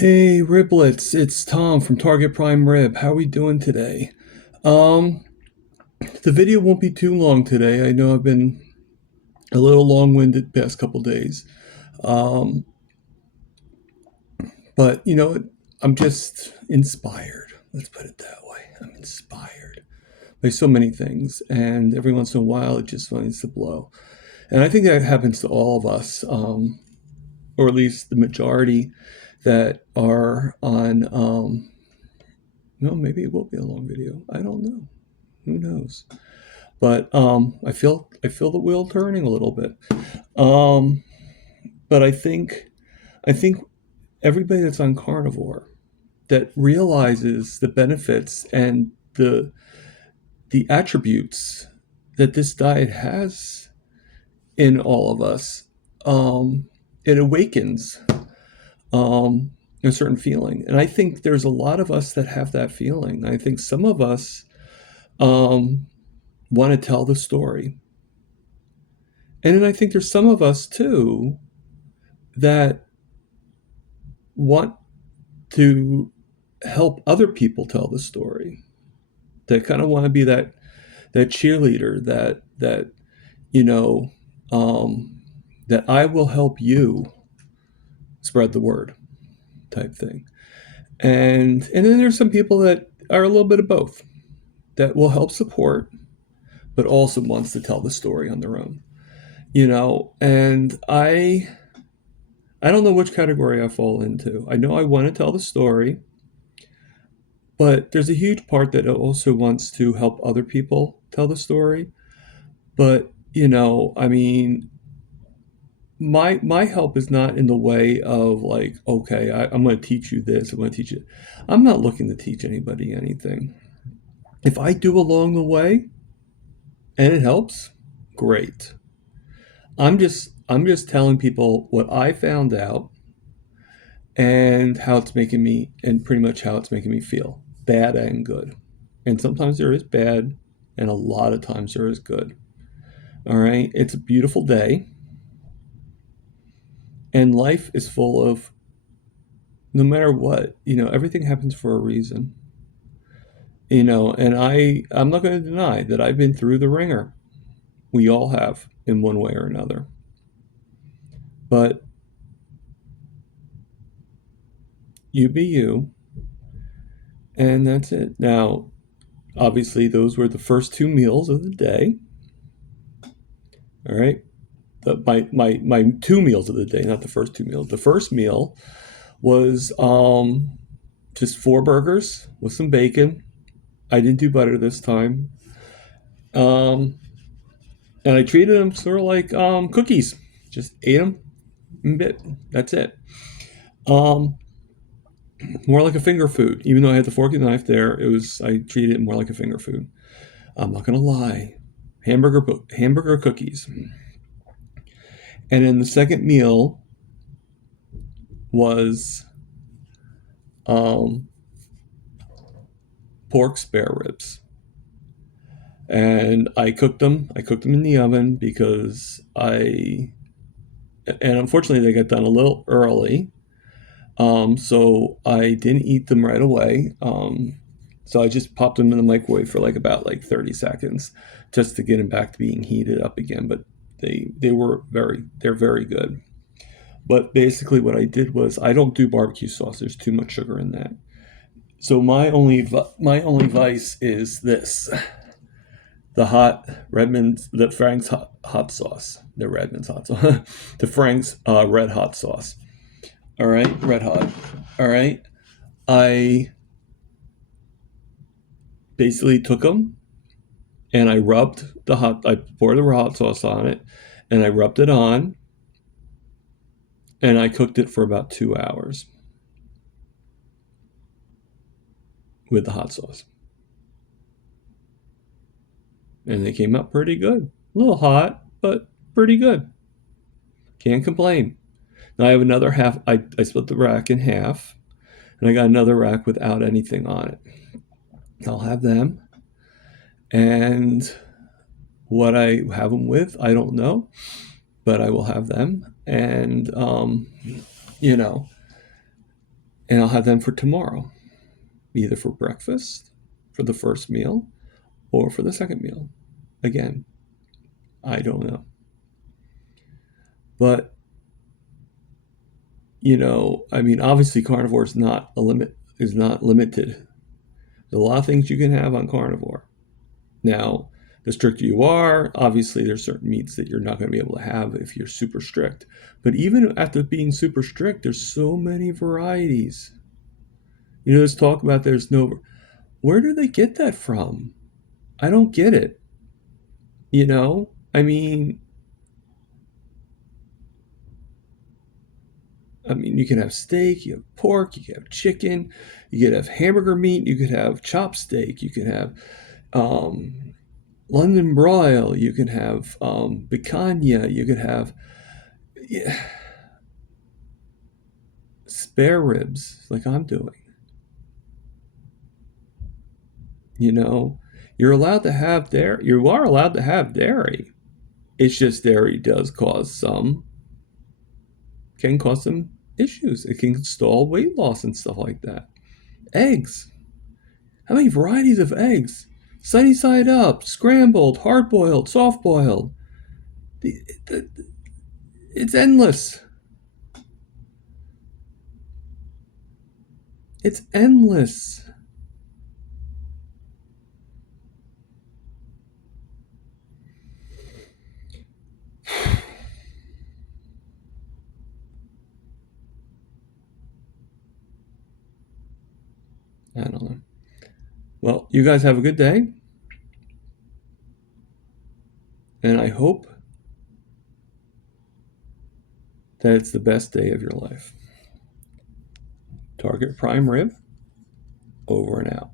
Hey Riblets, it's Tom from Target Prime Rib. How are we doing today? Um, the video won't be too long today. I know I've been a little long-winded the past couple days. Um, but I'm just inspired. Let's put it that way. I'm inspired by so many things, and every once in a while it just finds to blow. And I think that happens to all of us, or at least the majority that are on. No, maybe it will be a long video. I don't know. Who knows? But I feel the wheel turning a little bit. Um, but I think everybody that's on carnivore that realizes the benefits and the attributes that this diet has in all of us, it awakens um, a certain feeling. And I think there's a lot of us that have that feeling. I think some of us um, want to tell the story. And then I think there's some of us too that want to help other people tell the story. That kind of want to be that cheerleader that you know um, that I will help you spread the word type thing. And then there's some people that are a little bit of both that will help support, but also wants to tell the story on their own. And I don't know which category I fall into. I know I want to tell the story, but there's a huge part that also wants to help other people tell the story. But, I mean, my help is not in the way of like, okay, I'm going to teach you this, I'm going to teach you. I'm not looking to teach anybody anything. If I do along the way and it helps, great. I'm just telling people what I found out and how it's making me, and pretty much how it's making me feel, bad and good. And sometimes there is bad, and a lot of times there is good. All right, it's a beautiful day, and life is full of, no matter what, everything happens for a reason. And I'm not going to deny that I've been through the ringer. We all have in one way or another. But you be you, and that's it. Now, obviously, those were the first two meals of the day. All right. My two meals of the day, not the first two meals. The first meal was just four burgers with some bacon. I didn't do butter this time. Um, and I treated them sort of like cookies. Just ate them a bit. That's it. Um, More like a finger food. Even though I had the fork and knife there, I treated it more like a finger food. I'm not gonna lie. Hamburger cookies. And then the second meal was um, pork spare ribs. And I cooked them. I cooked them in the oven and unfortunately they got done a little early. So I didn't eat them right away. So I just popped them in the microwave for about 30 seconds just to get them back to being heated up again. But they're very good. But basically what I did was I don't do barbecue sauce. There's too much sugar in that. So my only vice is this: the Frank's hot sauce, the Redmond's hot sauce, the Frank's red hot sauce. All right, red hot. All right, I basically took them and I poured the hot sauce on it, and I rubbed it on, and I cooked it for about 2 hours with the hot sauce, and they came out pretty good. A little hot, but pretty good. Can't complain. Now I have another half. I split the rack in half, and I got another rack without anything on it. I'll have them. And what I have them with, I don't know, but I will have them. And, you know, And I'll have them for tomorrow, either for breakfast, for the first meal, or for the second meal. Again, I don't know. But, I mean, obviously carnivore is not limited. There's a lot of things you can have on carnivore. Now, the stricter you are, obviously there's certain meats that you're not going to be able to have if you're super strict. But even after being super strict, there's so many varieties. There's talk about there's no. Where do they get that from? I don't get it. I mean, you can have steak, you have pork, you can have chicken, you could have hamburger meat, you could have chop steak, you can have um, London broil, you can have picanha, you could have, yeah, spare ribs, like I'm doing. You know, you're allowed to have dairy. You are allowed to have dairy. It's just dairy can cause some issues. It can stall weight loss and stuff like that. Eggs. How many varieties of eggs? Sunny side up, scrambled, hard boiled, soft boiled. It's endless. It's endless. I don't know. Well, you guys have a good day, and I hope that it's the best day of your life. Target Prime Rib, over and out.